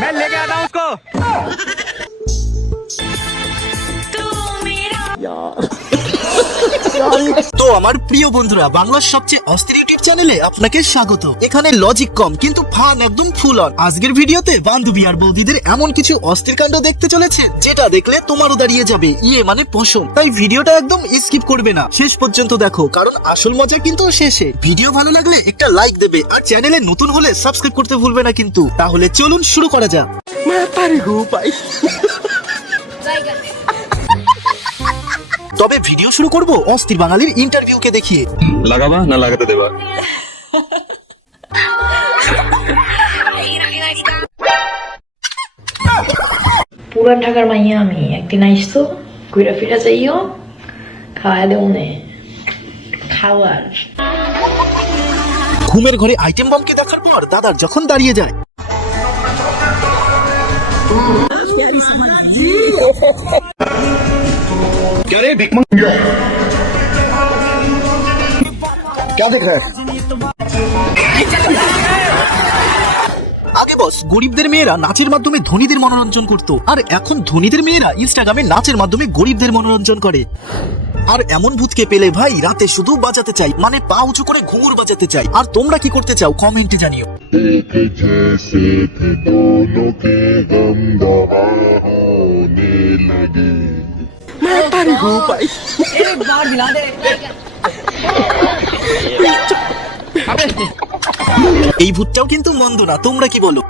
मैं लेके आता हूँ उसको। তো আমার প্রিয় বন্ধুরা, বাংলার সবচেয়ে অস্থির ইউটিউব চ্যানেলে আপনাকে স্বাগত। এখানে লজিক কম কিন্তু ফান একদম ফুল অন। আজকের ভিডিওতে বান্ধবী আর বৌদিদের এমন কিছু অস্থির কাণ্ড দেখতে চলেছে যেটা দেখলে তোমারও দাঁড়িয়ে যাবে ইয়ে মানে পশম। তাই ভিডিওটা একদম স্কিপ করবে না, শেষ পর্যন্ত দেখো, কারণ আসল মজা কিন্তু শেষে। ভিডিও ভালো লাগলে একটা লাইক দেবে আর চ্যানেলে নতুন হলে সাবস্ক্রাইব করতে ভুলবে না কিন্তু। তাহলে চলুন শুরু করা যাক। তবে ভিডিও শুরু করব অস্থির বাঙালির ইন্টারভিউকে দেখিয়ে। লাগাবা না লাগাতে দেবা? পুরান ঢাকার মাইয়া আমি, একদিন আইসতো ঘুরে ফিরে যাইও, খাওয়া দেও নে খাওয়ার। ঘুমের ঘরে আইটেম বমকে দেখার পর দাদার যখন দাঁড়িয়ে যায়, क्या रे भिक मंग क्या देख रहा है? আগে বস গরিবদের মেয়েরা নাচের মাধ্যমে ধনীদের মনোরঞ্জন করত, আর এখন ধনীদের মেয়েরা ইনস্টাগ্রামে নাচের মাধ্যমে গরিবদের মনোরঞ্জন করে। আর এমন ভূতকে পেলে ভাই রাতে শুধু বাজাতে চাই, মানে পা উঁচু করে ঘুঙুর বাজাতে চাই। আর তোমরা কি করতে চাও কমেন্টে জানিও। एक जैसे थे दोनों के गम दवा होने लगे। এই ভূতটাও কিন্তু মন্দ না, তোমরা কি বলো?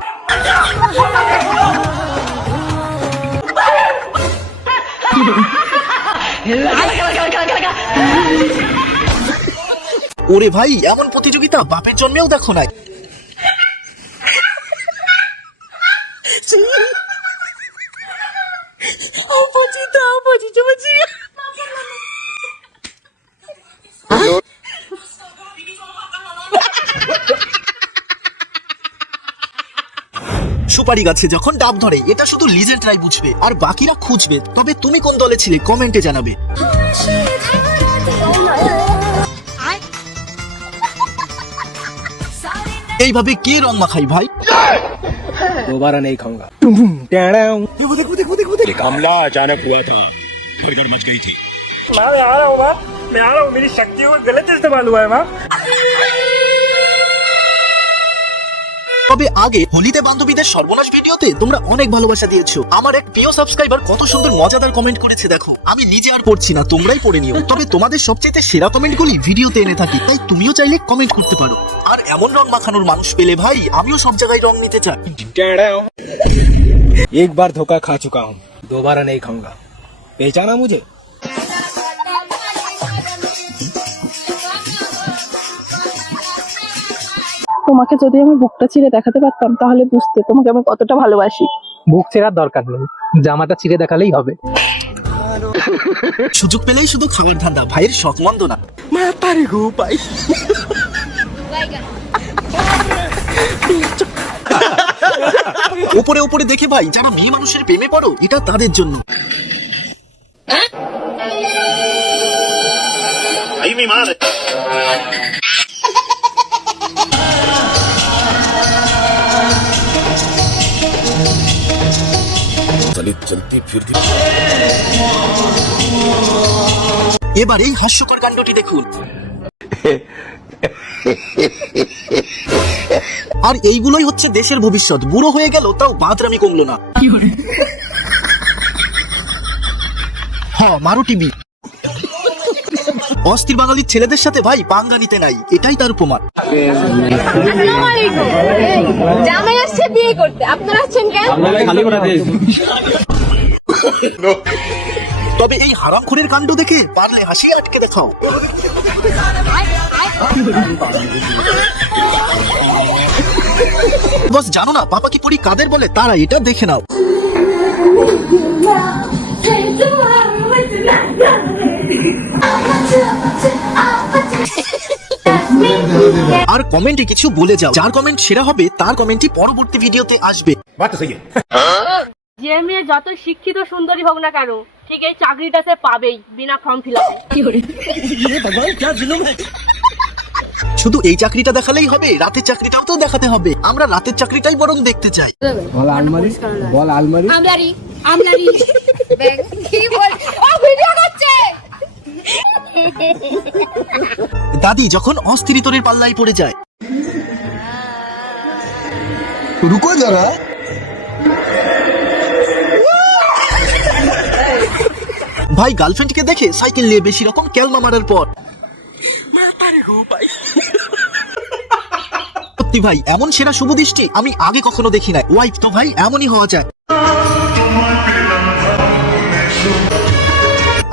ওরে ভাই, এমন প্রতিযোগিতা বাপের জন্মেও দেখো নাই। সুপারি গাছে যখন ডাব ধরে এটা শুধু লিজেন্ডরাই বুঝবে আর বাকিরা খুঁজবে। তবে তুমি কোন দলে ছিলে কমেন্টে জানাবে। এইভাবে কে রং মাখাই ভাই? दोबारा नहीं खाऊंगा। हमला अचानक हुआ था, भगदड़ मच गई थी। मैं आ रहा हूँ, मेरी शक्तियों का गलत इस्तेमाल हुआ है माँ। তবে আগে হোলিতে বান্ধবীদের সর্বনাশ ভিডিওতে তোমরা অনেক ভালোবাসা দিয়েছো। আমার এক প্রিয় সাবস্ক্রাইবার কত সুন্দর মজাদার কমেন্ট করেছে দেখো। আমি নিজে আর পড়ছি না, তোমরাই পড়ে নিও। তবে তোমাদের সবচেয়ে সেরা কমেন্টগুলি ভিডিওতে এনে থাকি, তাই তুমিও চাইলে কমেন্ট করতে পারো। আর এমন রং মাখানোর মানুষ পেলে ভাই আমিও সব জায়গায় রং নিতে চাই। एक बार धोखा खा चुका हूँ, दोबारा नहीं खाऊंगा। पहचाना मुझे? তোমাকে যদি আমি বুকটা চিরে দেখাতে পারতাম তাহলে বুঝতে তোমাকে আমি কতটা ভালোবাসি। বুক ছেঁড়ার দরকার নেই, জামাটা ছিঁড়ে দেখালেই হবে। সুযোগ পেলেই শুধু খাবার ধান্দা, ভাইয়ের শখ মন্দ না। উপরে উপরে দেখে ভাই যারা মেয়ে মানুষের প্রেমে পড়ো, এটা তাদের জন্য। এবার এই হাস্যকর কাণ্ডটি দেখুন। আর এইগুলোই হচ্ছে দেশের ভবিষ্যৎ। বুড়ো হয়ে গেল তাও বাদরামি কমলো না। হ্যাঁ, মারো টিভি। অস্থির বাঙালির ছেলেদের সাথে ভাই পাঙ্গা নিতে নাই, এটাই তার প্রমাণ। জামাই আসছে বিয়ে করতে, আপনারা আসছেন কেন? তবে এই হারামখোরের কাণ্ড দেখে পারলে হাসি আটকে দেখাও। বস জানো না পাপা কি পরি কাদের বলে? তারা এটা দেখে নাও। আর কমেন্টে কিছু বলে যাও। যার কমেন্ট সেরা হবে তার কমেন্টই পরবর্তী ভিডিওতে আসবে। যে মেয়ে যত শিক্ষিত সুন্দরী হোক না কেন, ঠিক এই চাকরিটা সে পাবেই বিনা ফর্ম ফিল আপে। শুধু এই চাকরিটা দেখালেই হবে, রাতের চাকরিটাও তো দেখাতে হবে। আমরা রাতের চাকরিটাই বরং দেখতে চাই। আমলারি কি বল ও ভিডিও করছে। দাদি যখন অস্থিরিতরের পাল্লায় পড়ে যায়। রুকো যারা, ভাই গার্লফ্রেন্ডকে দেখে সাইকেল নিয়ে বেশি রকম ক্যালমা মারার পর সত্যি ভাই এমন সেরা শুভ দৃষ্টি আমি আগে কখনো দেখি নাই। ওয়াইফ তো ভাই এমনই হওয়া যায়।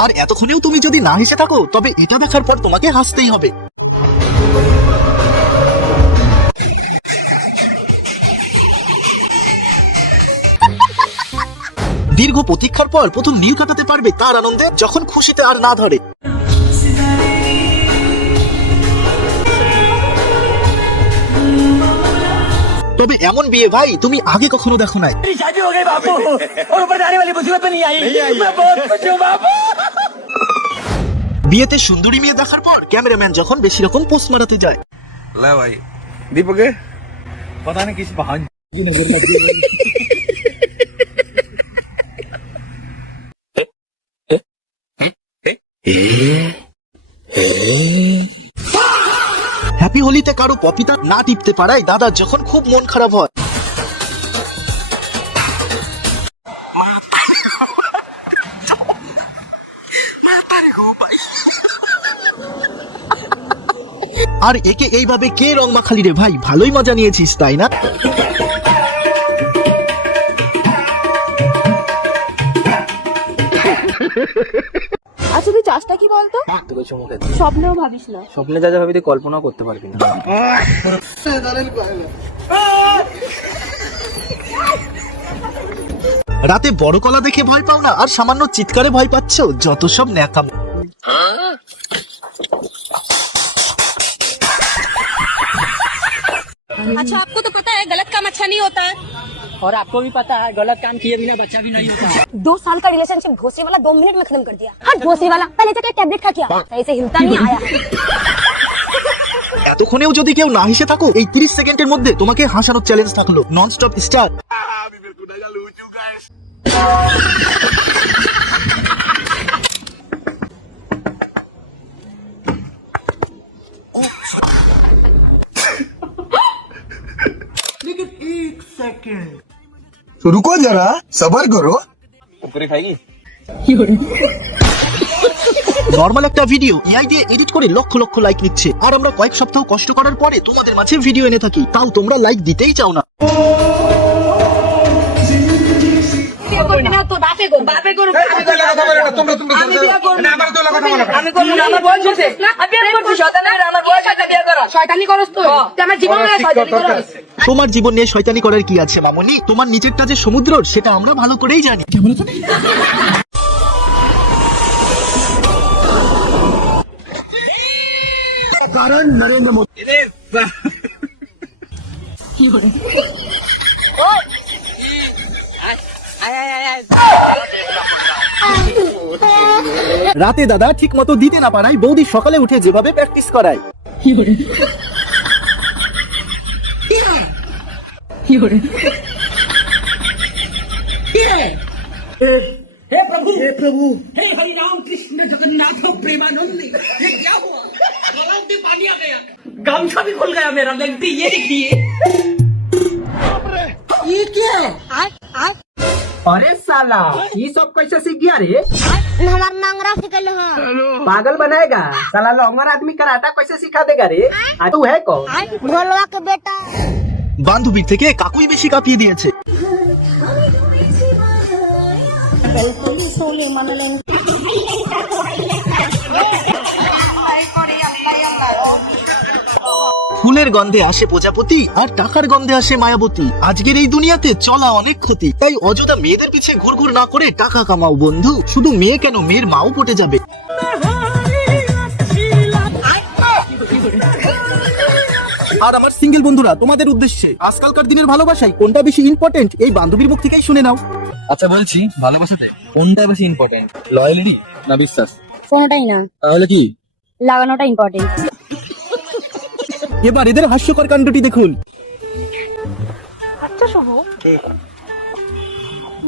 আর এতক্ষণেও তুমি যদি না হেসে থাকো তবে এটা দেখার পর তোমাকে হাসতেই হবে। দীর্ঘ প্রতীক্ষার পর প্রথম নীল কাটাতে পারবে তার আনন্দে যখন খুশিতে আর না ধরে। তবে এমন বিয়ে ভাই তুমি আগে কখনো দেখো নাই। বিয়েতে সুন্দরী মেয়ে দেখার পর ক্যামেরাম্যান যখন বেশি রকম পোস্ট মারাতে যায়। भाई दीपक पता नहीं किस बहाने হ্যাপি হোলিতে কারো পপিতা না টিপতে পারায় দাদার যখন খুব মন খারাপ হয়। আর একে এইভাবে কে রং মাখালি রে ভাই, ভালোই মজা নিয়েছিস তাই না? আচ্ছা তুই চাষটা কি বলতো? স্বপ্নেও ভাবিস না। স্বপ্নে যা যা ভাবি তুই কল্পনাও করতে পারবি না। রাতে বড় কলা দেখে ভয় পাও না, আর সামান্য চিৎকারে ভয় পাচ্ছ, যত সব ন্যাকাম। अच्छा आपको तो पता है गलत काम अच्छा नहीं होता है। और आपको भी पता है गलत काम किए बिना बच्चा भी नहीं होता। 2 साल का रिलेशनशिप भोसड़ी वाला 2 मिनट में खत्म कर दिया। हाँ भोसड़ी वाला पहले से टैबलेट खा किया सही से हिलता नहीं आया। এতক্ষণেও যদি কেউ না হেসে থাকো এই 30 সেকেন্ডের মধ্যে তোমাকে হাসানোর চ্যালেঞ্জ থাকলো নন স্টপ স্টার। रुको जरा सबर करो। कुरकुरे खाएगी নরমাল একটা ভিডিও এআই দিয়ে এডিট করে লক্ষ লক্ষ লাইক নিচ্ছে, আর আমরা কয়েক সপ্তাহ কষ্ট করার পরে তোমাদের মাঝে ভিডিও এনে থাকি, তাও তোমরা লাইক দিতেই চাও না। তোমার জীবন নিয়ে শয়তানি করার কি আছে মামনি? তোমার নিচেরটা যে সমুদ্র সেটা আমরা ভালো করেই জানি। কারণ নরেন্দ্র মোদী রাতে দাদা ঠিক মতো দিতে না পারায় বৌদি সকালে উঠে যেভাবে প্র্যাকটিস করায়। गामछा भी खुल गया मेरा, लगती ये देखिए। अरे साला ये सब कैसे सीख गया रे? हमार नांगरा सिखल हां पागल बनाएगा साला। लौंगर आदमी कराटा कैसे सिखा देगा रे? तू है कौन? भोलवा के बेटा। বান্ধবীর থেকে কাকুই বেশি কাঁপিয়ে দিয়েছে। ফুলের গন্ধে আসে প্রজাপতি, আর টাকার গন্ধে আসে মায়াবতী। আজকের এই দুনিয়াতে চলা অনেক ক্ষতি, তাই অযথা মেয়েদের পিছে ঘুরঘুর না করে টাকা কামাও বন্ধু। শুধু মেয়ে কেন, মেয়ের মাও পটে যাবে। আর আমার সিঙ্গেল বন্ধুরা তোমাদের উদ্দেশ্যে আজকালকার দিনের ভালোবাসায় কোনটা বেশি ইম্পর্টেন্ট এই বান্ধবীর মুখ থেকেই শুনে নাও। আচ্ছা বলছি ভালোবাসাতে কোনটা বেশি ইম্পর্টেন্ট, লয়ালিটি না বিশ্বাস? কোনটাই না, তাহলে কি? লাগানোটা ইম্পর্টেন্ট। এবার এদের হাস্যকর কাণ্ডটি দেখুন। আচ্ছা শুভ,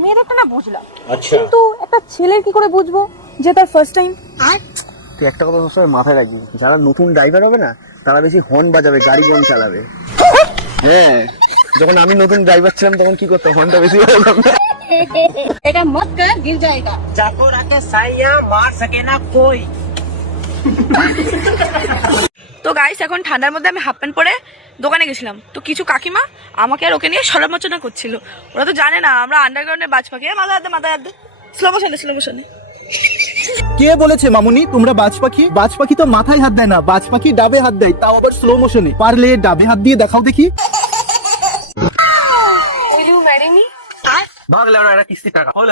মেয়েদের তো না বুঝলাম, কিন্তু একটা ছেলের কি করে বুঝবো যে তার ফার্স্ট টাইম? তুই একটা কথা সবসময় মাথায় রাখবি, যারা নতুন ড্রাইভার হবে না তারা বেশি হর্ন বাজাবে, গাড়ি কম চালাবে। হ্যাঁ, যখন আমি নতুন ড্রাইভার ছিলাম তখন কি করতাম, হর্নটা বেশি বাজাতাম। এটা মত কর गिर जाएगा। जाको रखे साइया मार सके ना कोई। তো গাইস, এখন ঠান্ডার মধ্যে আমি হাফ প্যান্ট পরে দোকানে গেছিলাম, তো কিছু কাকিমা আমাকে আর ওকে নিয়ে সমালোচনা করছিল। ওরা তো জানে না আমরা আন্ডারগ্রাউন্ডের বাজ পাখি। মাথায় হাত দে, স্লো মোশনে। কে বলেছে মামুনি তোমরা বাজ পাখি? বাজ পাখি তো মাথায় হাত দেয় না, বাজ পাখি ডাবে হাত দেয়, তাও আবার স্লো মোশনে। পারলে ডাবে হাত দিয়ে দেখাও দেখি। Will you marry me? ভাগ লেওড়া, একটা কিস্তি টাকা হলে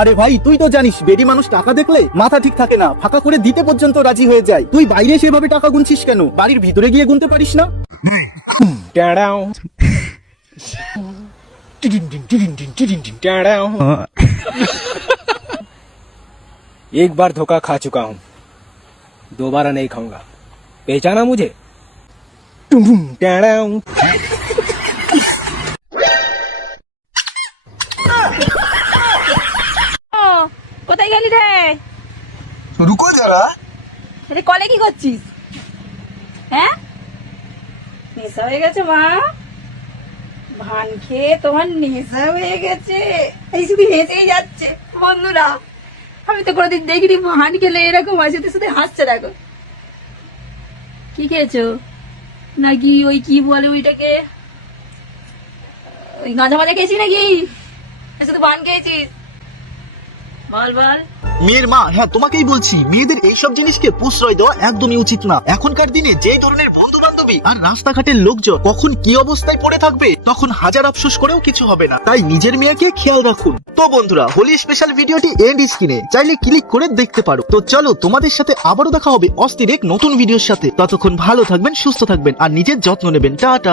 আরে ভাই, তুই তো জানিস বেডি মানুষ টাকা দেখলে মাথা ঠিক থাকে না, ফাঁকা করে দিতে পর্যন্ত রাজি হয়ে যায়। তুই বাইরে সেভাবে টাকা গুনছিস কেন? বাড়ির ভিতরে গিয়ে গুনতে পারিস না? एक बार धोखा खा चुका हूँ, दोबारा नहीं खाऊंगा। पहचाना मुझे? কোথায় গেলি রে? রুকো যারা। আরে কলে কি করছিস? হ্যাঁ, নেশা হয়ে গেছে মা, ভান খেয়ে তোমার নেশা হয়ে গেছে। এই শুধু হেসেই যাচ্ছে বন্ধুরা। আমি তো কোনোদিন দেখিনি ভান খেলে এরকম আছে, তো শুধু হাসছে। দেখো কি খেয়েছো, নাকি ওই কি বলে ওইটাকে, ওই গাঁজা মাজা খেয়েছিস নাকি শুধু ভান খেয়েছিস? বল বল। মেয়ের মা, হ্যাঁ তোমাকেই বলছি, মেয়েদের এইসব জিনিসকে প্রশ্রয় দেওয়া একদমই উচিত না। এখনকার দিনে যে ধরনের বন্ধু বান্ধবী আর রাস্তাঘাটের লোকজন কখন কি অবস্থায় পড়ে থাকবে, তখন হাজার আফসোস করেও কিছু হবে না। তাই নিজের মেয়েকে খেয়াল রাখুন। তো বন্ধুরা, হোলি স্পেশাল ভিডিওটি এন্ড স্ক্রিনে চাইলে ক্লিক করে দেখতে পারো। তো চলো, তোমাদের সাথে আবারও দেখা হবে অস্থির এক নতুন ভিডিওর সাথে। ততক্ষণ ভালো থাকবেন, সুস্থ থাকবেন আর নিজের যত্ন নেবেন। টাটা।